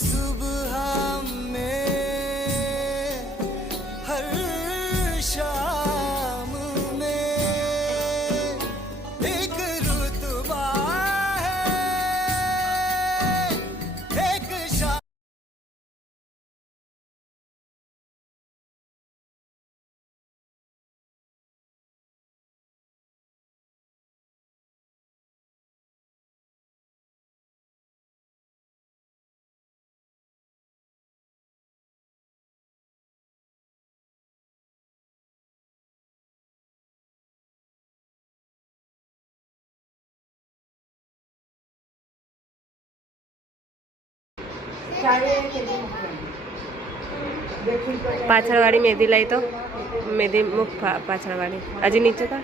सुबह में हर शाम में एक रुतबा है, एक शाम। પાછળવાળી મેદી લઈ તો મેદી મુખ પાછળવાળી હજી નીચે કા